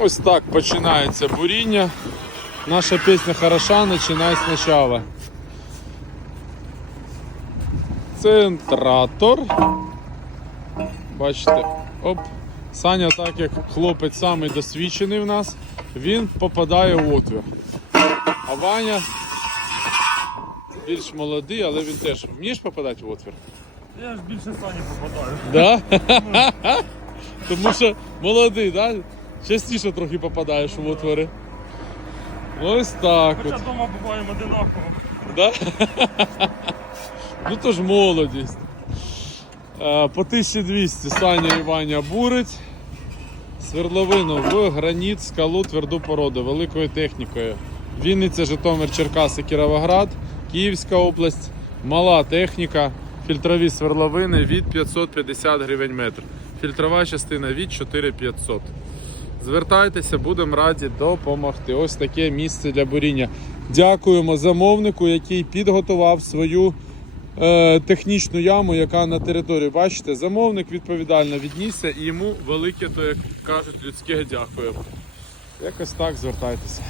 Ось так починається буріння. Наша пісня хороша, починай спочатку. Центратор. Бачите, оп. Саня, так як хлопець самий досвідчений в нас, він попадає в отвір. А Ваня більш молодий, але він теж вмієш попадати в отвір? Я ж більше сані попадаю. Да? Тому що молодий, да? Частіше трохи попадаєш в отвори. Ось так от. Хоча вдома буваємо одинаково. Да? ну то ж молодість. Е, По 1200 Саня і Ваня бурить. Свердловину в граніт, скалу, тверду породу великою технікою. Вінниця, Житомир, Черкаси, Кіровоград, Київська область, мала техніка, фільтрові свердловини від 550 гривень метр. Фільтрова частина від 4500. Звертайтеся, будемо раді допомогти. Ось таке місце для буріння. Дякуємо замовнику, який підготував свою е, технічну яму, яка на території. Бачите, замовник відповідально віднісся і йому велике, то як кажуть, людське дякую. Якось так звертайтеся.